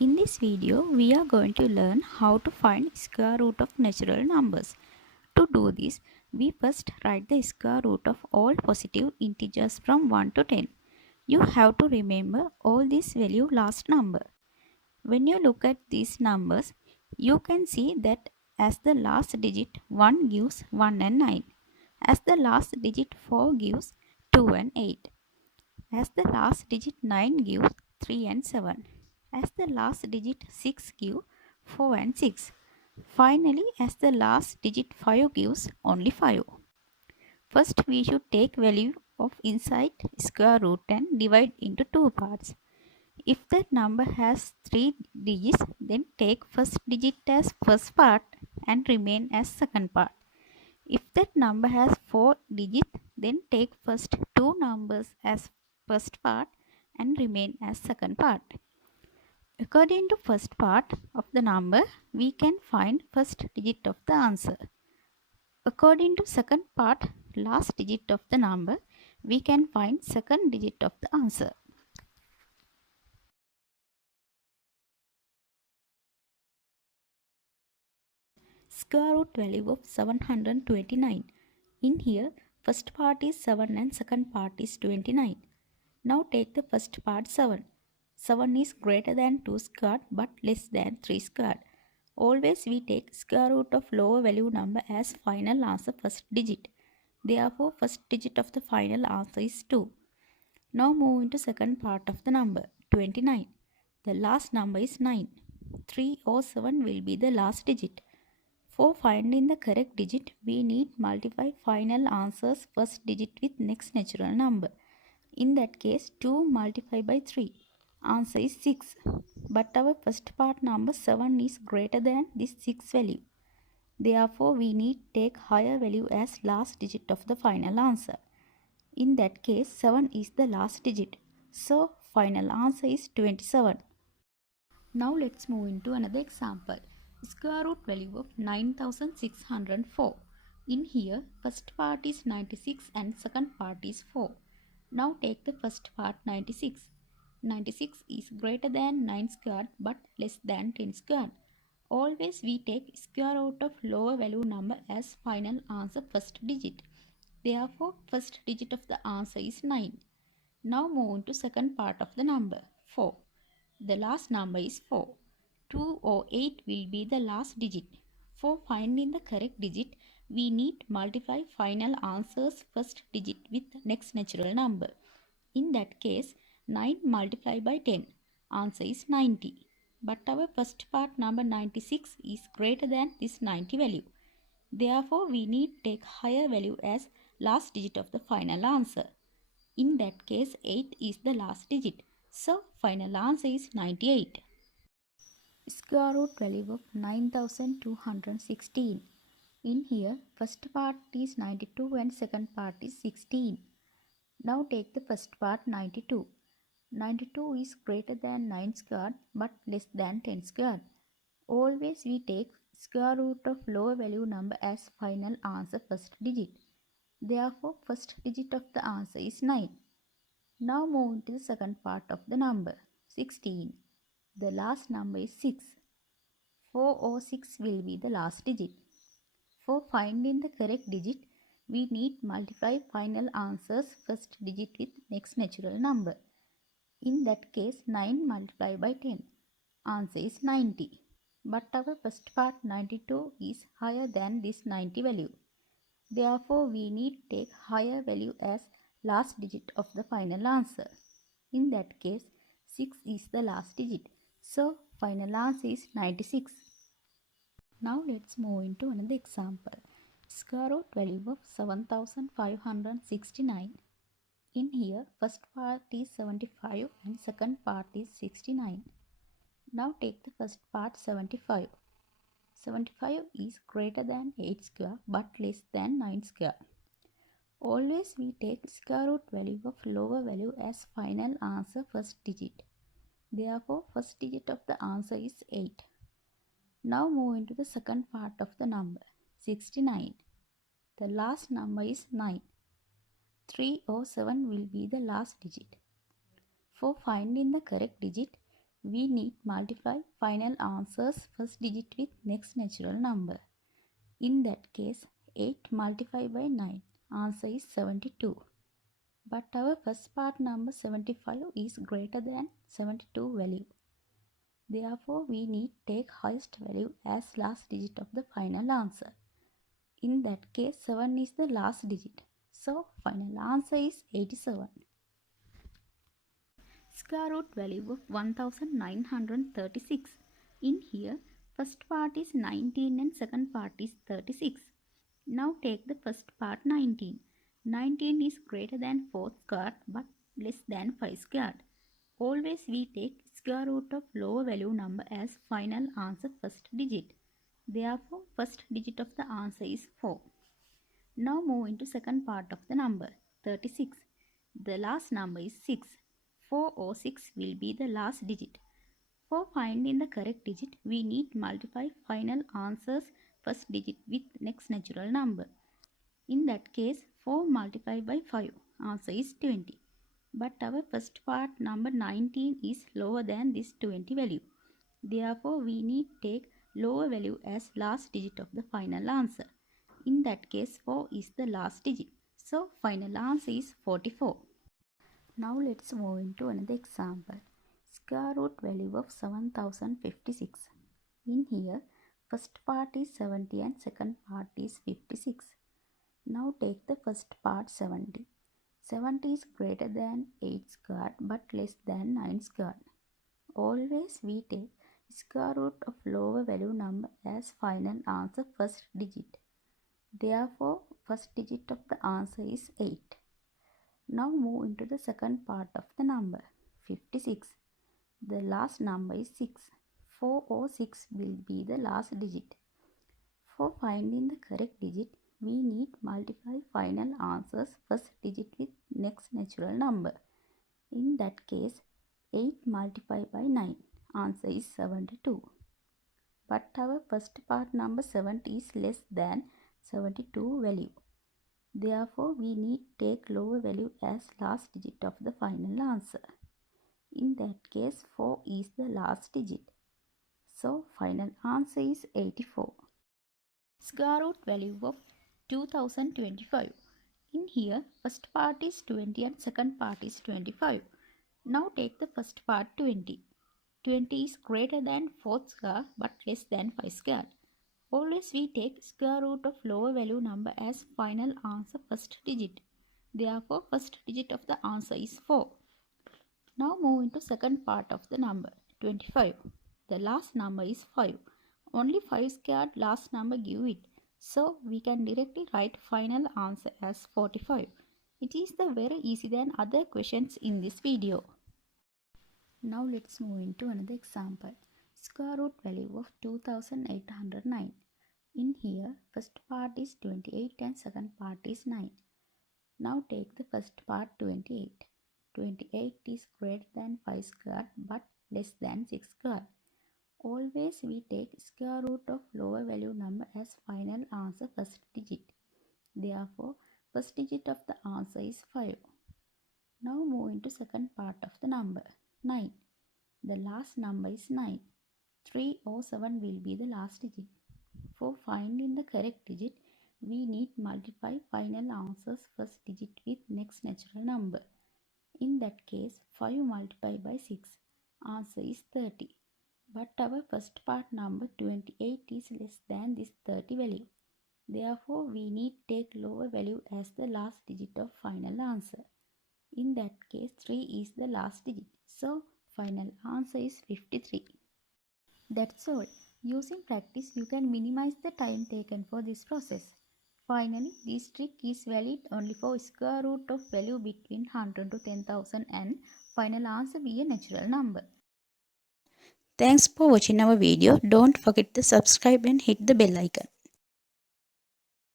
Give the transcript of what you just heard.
In this video, we are going to learn how to find square root of natural numbers. To do this, we first write the square root of all positive integers from 1 to 10. You have to remember all these value last number. When you look at these numbers, you can see that as the last digit 1 gives 1 and 9, as the last digit 4 gives 2 and 8, as the last digit 9 gives 3 and 7. As the last digit 6 gives 4 and 6. Finally, as the last digit 5 gives only 5. First, we should take value of inside square root and divide into two parts. If that number has 3 digits, then take first digit as first part and remain as second part. If that number has 4 digits, then take first two numbers as first part and remain as second part. According to first part of the number, we can find first digit of the answer. According to second part, last digit of the number, we can find second digit of the answer. Square root value of 729. In here, first part is 7 and second part is 29. Now take the first part 7. 7 is greater than 2 squared but less than 3 squared. Always we take square root of lower value number as final answer first digit. Therefore, first digit of the final answer is 2. Now move into second part of the number 29. The last number is 9. 3 or 7 will be the last digit. For finding the correct digit, we need multiply final answer's first digit with next natural number. In that case, 2 multiplied by 3. Answer is 6. But our first part number 7 is greater than this 6 value. Therefore, we need take higher value as last digit of the final answer. In that case, 7 is the last digit. So, final answer is 27. Now let's move into another example. Square root value of 9604. In here, first part is 96 and second part is 4. Now take the first part 96. 96 is greater than 9 squared but less than 10 squared. Always we take square root of lower value number as final answer first digit. Therefore, first digit of the answer is 9. Now move to second part of the number 4. The last number is 4. 2 or 8 will be the last digit. For finding the correct digit, we need multiply final answer's first digit with next natural number. In that case, 9 multiplied by 10. Answer is 90. But our first part number 96 is greater than this 90 value. Therefore, we need take higher value as last digit of the final answer. In that case, 8 is the last digit. So, final answer is 98. Square root value of 9216. In here, first part is 92 and second part is 16. Now take the first part 92. 92 is greater than 9 squared but less than 10 squared. Always we take square root of lower value number as final answer first digit. Therefore, first digit of the answer is 9. Now move to the second part of the number 16. The last number is 6. 4 or 6 will be the last digit. For finding the correct digit, we need multiply final answer's first digit with next natural number. In that case, 9 multiplied by 10. Answer is 90. But our first part 92 is higher than this 90 value. Therefore, we need take higher value as last digit of the final answer. In that case, 6 is the last digit. So, final answer is 96. Now let's move into another example. Square root value of 7569. In here, first part is 75 and second part is 69. Now take the first part 75. 75 is greater than 8 square but less than 9 square. Always we take square root value of lower value as final answer first digit. Therefore, first digit of the answer is 8. Now move into the second part of the number 69. The last number is 9. 3 or 7 will be the last digit. For finding the correct digit, we need multiply final answer's first digit with next natural number. In that case, 8 multiplied by 9, answer is 72. But our first part number 75 is greater than 72 value. Therefore, we need take highest value as last digit of the final answer. In that case, 7 is the last digit. So, final answer is 87. Square root value of 1936. In here, first part is 19 and second part is 36. Now take the first part 19. 19 is greater than 4 squared but less than 5 squared. Always we take square root of lower value number as final answer first digit. Therefore, first digit of the answer is 4. Now move into second part of the number 36. The last number is 6. 4 or 6 will be the last digit. For finding the correct digit, we need multiply final answer's first digit with next natural number. In that case, 4 multiplied by 5, answer is 20. But our first part number 19 is lower than this 20 value. Therefore, we need take lower value as last digit of the final answer. In that case, 4 is the last digit. So, final answer is 44. Now, let's move into another example. Square root value of 7056. In here, first part is 70 and second part is 56. Now take the first part 70. 70 is greater than 8 squared but less than 9 squared. Always we take square root of lower value number as final answer first digit. Therefore, first digit of the answer is 8. Now move into the second part of the number 56. The last number is 6. 4 or 6 will be the last digit. For finding the correct digit, we need multiply final answer's first digit with next natural number. In that case, 8 multiplied by 9, answer is 72. But our first part number 70 is less than 72 value. Therefore, we need take lower value as last digit of the final answer. In that case, 4 is the last digit. So, final answer is 84. Square root value of 2025. In here, first part is 20 and second part is 25. Now take the first part 20. 20 is greater than 4 square but less than 5 square. Always we take square root of lower value number as final answer first digit. Therefore, first digit of the answer is 4. Now move into second part of the number 25. The last number is 5. Only 5 squared last number give it. So we can directly write final answer as 45. It is the very easy than other questions in this video. Now let's move into another example. Square root value of 2809. In here, first part is 28 and second part is 9. Now take the first part 28. 28 is greater than 5 squared but less than 6 squared. Always we take square root of lower value number as final answer first digit. Therefore, first digit of the answer is 5. Now move into second part of the number 9. The last number is 9. 3 or 7 will be the last digit. For finding the correct digit, we need multiply final answer's first digit with next natural number. In that case, 5 multiplied by 6, answer is 30. But our first part number 28 is less than this 30 value. Therefore, we need take lower value as the last digit of final answer. In that case, 3 is the last digit. So, final answer is 53. That's all. Using practice, you can minimize the time taken for this process. Finally, this trick is valid only for square root of value between 100 to 10,000 and final answer be a natural number. Thanks for watching our video. Don't forget to subscribe and hit the bell icon.